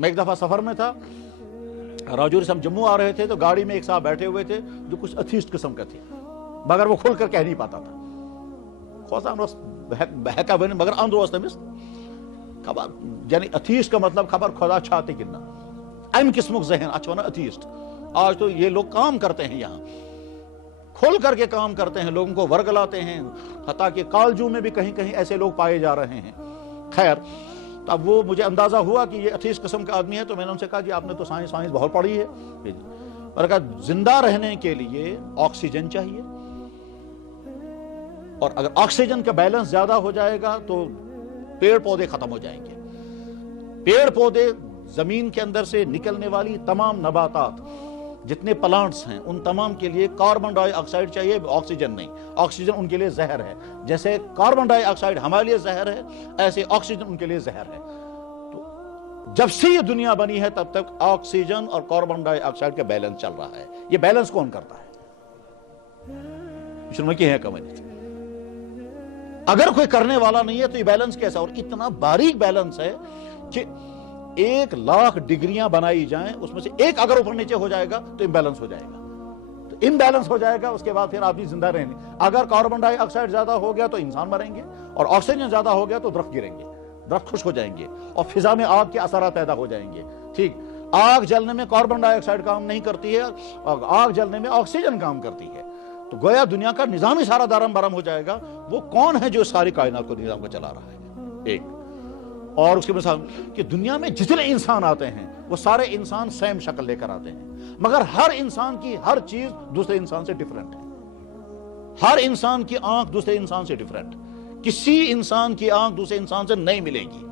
मैं एक दफ़ा सफ़र में था, राजौरी से हम जम्मू आ रहे थे, तो गाड़ी में एक साहब बैठे हुए थे जो कुछ अथीस्ट किस्म का थे, मगर वो खुल कर कह नहीं पाता था। मगर अंदर खबर यानी अथीस्ट का मतलब खबर खुदा चाहते कि ना अम किस्मुक जहन अच्छा ना अथीस्ट। आज तो ये लोग काम करते हैं, यहाँ खुल करके काम करते हैं, लोगों को वर्गलाते हैं, हत्ता कि कालजू में भी कहीं कहीं ऐसे लोग पाए जा रहे हैं। खैर, तो अब वो मुझे अंदाजा हुआ कि ये अथीस्ट किस्म का आदमी है, तो मैंने उनसे कहा जी आपने तो साइंस बहुत पढ़ी है। मैंने कहा जिंदा रहने के लिए ऑक्सीजन चाहिए, और अगर ऑक्सीजन का बैलेंस ज्यादा हो जाएगा तो पेड़ पौधे खत्म हो जाएंगे। पेड़ पौधे, जमीन के अंदर से निकलने वाली तमाम नबातात, जितने प्लांट्स हैं, उन तमाम के लिए कार्बन डाइऑक्साइड चाहिए, ऑक्सीजन नहीं। ऑक्सीजन उनके लिए जहर है। जैसे कार्बन डाइऑक्साइड हमारे लिए जहर है, ऐसे ऑक्सीजन उनके लिए जहर है। तो जब से ये दुनिया बनी है तब तक ऑक्सीजन और कार्बन डाइऑक्साइड का बैलेंस चल रहा है। ये बैलेंस कौन करता है? अगर कोई करने वाला नहीं है तो ये बैलेंस कैसा? और इतना बारीक बैलेंस है कि 1,00,000 डिग्रियां बनाई जाएं, उसमें से एक अगर ऊपर नीचे हो जाएगा तो इम्बैलेंस हो जाएगा। तो इम्बैलेंस हो जाएगा, उसके बाद फिर आदमी जिंदा रहेंगे। अगर कार्बन डाइऑक्साइड ज्यादा हो गया तो इंसान मरेंगे, और ऑक्सीजन ज्यादा हो गया तो दरख्त गिरेंगे, दरख्त खुश्क हो जाएंगे, और फिजा में आग के असरात पैदा हो जाएंगे। ठीक, आग जलने में कार्बन डाइऑक्साइड काम नहीं करती है, और आग जलने में ऑक्सीजन काम करती है। तो गोया दुनिया का निजाम ही सारा दारम बरम हो जाएगा। वो कौन है जो सारी कायनात को निजाम को चला रहा है? एक और उसके मिसाल कि दुनिया में जितने इंसान आते हैं वो सारे इंसान सेम शक्ल लेकर आते हैं, मगर हर इंसान की हर चीज दूसरे इंसान से डिफरेंट है। हर इंसान की आंख दूसरे इंसान से डिफरेंट, किसी इंसान की आंख दूसरे इंसान से नहीं मिलेगी।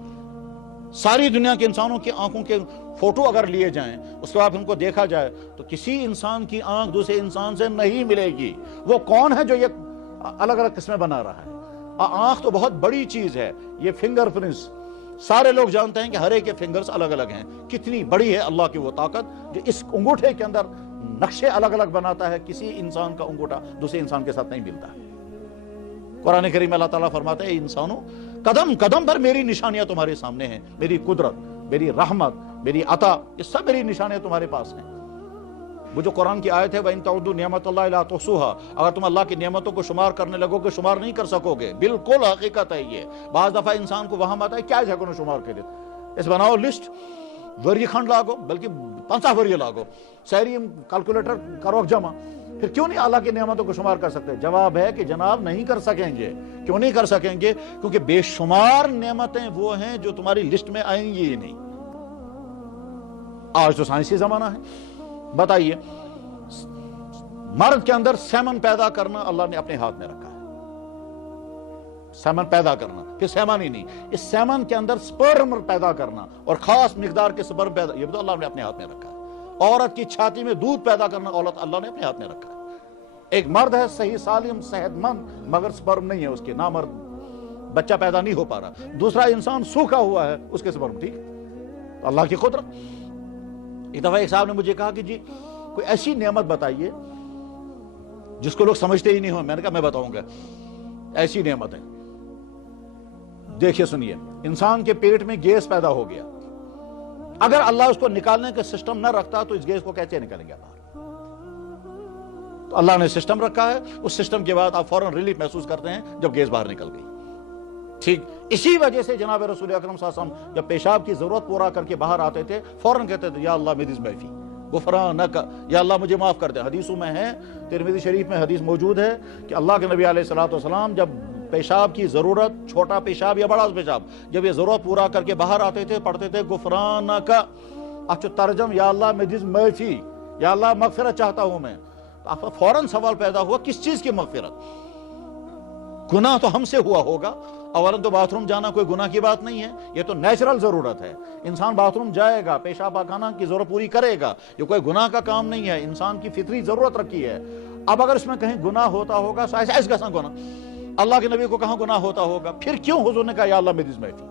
सारी दुनिया के इंसानों की आंखों के फोटो अगर लिए जाएं, उसके बाद उनको देखा जाए तो किसी इंसान की आंख दूसरे इंसान से नहीं मिलेगी। वो कौन है जो ये अलग अलग किस्में बना रहा है? आंख तो बहुत बड़ी चीज है। ये फिंगरप्रिंट्स सारे लोग जानते हैं कि हर एक के फिंगर्स अलग अलग हैं। कितनी बड़ी है अल्लाह की वो ताकत जो इस अंगूठे के अंदर नक्शे अलग अलग बनाता है। किसी इंसान का अंगूठा दूसरे इंसान के साथ नहीं मिलता है। कुरान करीम अल्लाह ताला फरमाते हैं, इंसानों कदम कदम पर मेरी निशानियां तुम्हारे सामने हैं। मेरी कुदरत, मेरी रहमत, मेरी अता, ये सब मेरी निशानियां तुम्हारे पास हैं। वो जो कुरान की आयत है, व इन तउद्दू निअमतल्लाहि ला तुहसूहा, अगर तुम अल्लाह की नियमतों को शुमार करने लगोगे शुमार नहीं कर सकोगे। बिल्कुल हकीकत है ये। बाज़ दफा इंसान को वहां आता है क्या है शुमार करे, इस बनाओ लिस्ट, वरी खंड लागो, बल्कि 50 वरी लागो, शहरी कैलकुलेटर करो जमा, फिर क्यों नहीं अल्लाह की नियमतों को शुमार कर सकते? जवाब है कि जनाब नहीं कर सकेंगे। क्यों नहीं कर सकेंगे? क्योंकि बेशुमार नेमतें वो हैं जो तुम्हारी लिस्ट में आएंगी ही नहीं। आज तो साइंसी जमाना है। बताइए, मर्द के अंदर सेमन पैदा करना अल्लाह ने अपने हाथ में रखा है। सेमन पैदा करना, फिर सेमन ही नहीं, इस सेमन के अंदर स्पर्म पैदा करना और खास मिकदार के स्पर्म पैदा, ये तो अल्लाह ने अपने हाथ में रखा है। औरत की छाती में दूध पैदा करना औरत अल्लाह ने अपने हाथ में रखा है। एक मर्द है सही सालिम सेहतमंद, मगर स्पर्म नहीं है उसके, ना मर्द, बच्चा पैदा नहीं हो पा रहा। दूसरा इंसान सूखा हुआ है, उसके स्पर्म ठीक, तो अल्लाह की कुदरत। एक दफा एक साहब ने मुझे कहा कि जी कोई ऐसी नेमत बताइए जिसको लोग समझते ही नहीं हो। मैंने कहा मैं बताऊंगा ऐसी नेमत है। देखिए सुनिए, इंसान के पेट में गैस पैदा हो गया, अगर अल्लाह उसको निकालने का सिस्टम न रखता तो इस गैस को कैसे निकालेंगे बाहर? तो अल्लाह ने सिस्टम रखा है, उस सिस्टम के बाद आप फौरन रिलीफ महसूस करते हैं जब गैस बाहर निकल गई। ठीक इसी वजह से जनाब रसूल अकरम सल्लल्लाहु अलैहि वसल्लम जब पेशाब की जरूरत पूरा करके बाहर आते थे, फौरन कहते थे या अल्लाह मिदिस मैफी गुफरानक, या अल्लाह मुझे माफ कर दे। हदीसों में है, तिरमिज़ी शरीफ में हदीस मौजूद है कि अल्लाह के नबी अलैहिस्सलातु वस्सलाम जब पेशाब की जरूरत, छोटा पेशाब या बड़ा पेशाब, जब ये जरूरत पूरा करके बाहर आते थे, पढ़ते थे गुफरानक। अच्छा तर्जम या अल्लाह मिदिस मैफी, या अल्लाह मगफिरत चाहता हूं मैं। तो आपका फौरन सवाल पैदा हुआ किस चीज की मगफिरत? गुनाह तो हमसे हुआ होगा। अवलन तो बाथरूम जाना कोई गुनाह की बात नहीं है, ये तो नेचुरल जरूरत है। इंसान बाथरूम जाएगा, पेशाब पाखाना की जरूरत पूरी करेगा, ये कोई गुनाह का काम नहीं है, इंसान की फितरी जरूरत रखी है। अब अगर इसमें कहीं गुनाह होता होगा, ऐसा कैसा गुनाह? अल्लाह के नबी को कहां गुनाह होता होगा? फिर क्यों हुजूर ने कहा या अल्लाह मिदिस मैफी?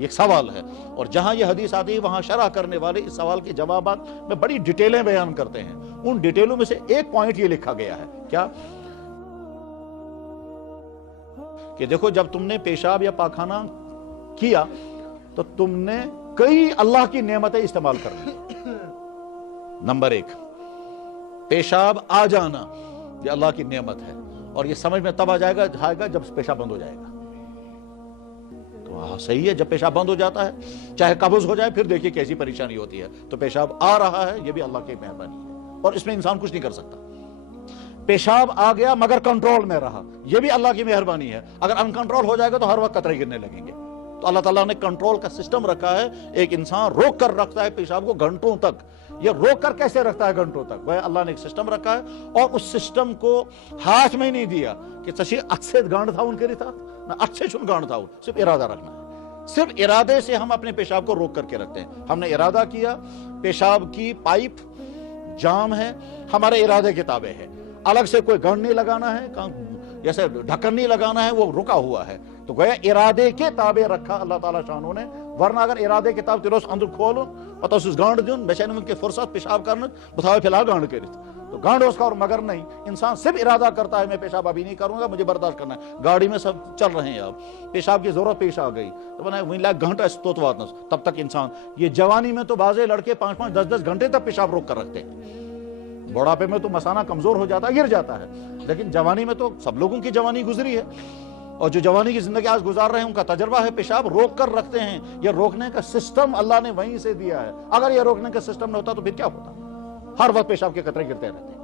ये एक सवाल है, और जहां ये हदीस आती है वहां शरह करने वाले इस सवाल के जवाबात में बड़ी डिटेलें बयान करते हैं। उन डिटेलों में से एक पॉइंट ये लिखा गया है क्या कि देखो जब तुमने पेशाब या पाखाना किया तो तुमने कई अल्लाह की नेमतें इस्तेमाल करनी। नंबर 1, पेशाब आ जाना, ये अल्लाह की नेमत है, और ये समझ में तब आ जाएगा जब पेशाब बंद हो जाएगा। तो हाँ सही है, जब पेशाब बंद हो जाता है, चाहे कब्ज हो जाए, फिर देखिए कैसी परेशानी होती है। तो पेशाब आ रहा है, ये भी अल्लाह की मेहरबानी है, और इसमें इंसान कुछ नहीं कर सकता। पेशाब आ गया मगर कंट्रोल में रहा, यह भी अल्लाह की मेहरबानी है। अगर अनकंट्रोल हो जाएगा तो हर वक्त कतरे गिरने लगेंगे। तो अल्लाह ताला ने कंट्रोल का सिस्टम रखा है। एक इंसान रोक कर रखता है पेशाब को घंटों तक। यह रोक कर कैसे रखता है घंटों तक? वह अल्लाह ने एक सिस्टम रखा है, और उस सिस्टम को हाथ में नहीं दिया कि तशी अच्छे गांड था उनके था ना, अच्छे चुन गांड था, सिर्फ इरादा रखना है। सिर्फ इरादे से हम अपने पेशाब को रोक करके रखते हैं। हमने इरादा किया, पेशाब की पाइप जाम है, हमारे इरादे के ताबे है, अलग से कोई गंढ नहीं लगाना है, जैसे ढक्कन नहीं लगाना है, वो रुका हुआ है। तो गया इरादे के ताबे रखा अल्लाह ताला शानों ने। वरना अगर इरादे के ताबे तिरोस अंदर खोल पता गांड दिन बेचैन के फुर्सत पेशाब करना बताओ फिलहाल गांड कर, तो गांड उसका, और मगर नहीं, इंसान सिर्फ इरादा करता है मैं पेशाब अभी नहीं करूंगा, मुझे बर्दाश्त करना है। गाड़ी में सब चल रहे हैं, अब पेशाब की जरूरत पेश आ गई तो बना वही लाख घंटा स्तोतवात, तब तक इंसान, ये जवानी में तो बाजे लड़के 5-5, 10-10 घंटे तक पेशाब रोक कर रखते हैं। बुढ़ापे में तो मसाना कमजोर हो जाता है, गिर जाता है, लेकिन जवानी में तो सब लोगों की जवानी गुजरी है, और जो जवानी की जिंदगी आज गुजार रहे हैं उनका तजर्बा है, पेशाब रोक कर रखते हैं। यह रोकने का सिस्टम अल्लाह ने वहीं से दिया है। अगर यह रोकने का सिस्टम न होता तो फिर क्या होता? हर वक्त पेशाब के कतरे गिरते रहते हैं।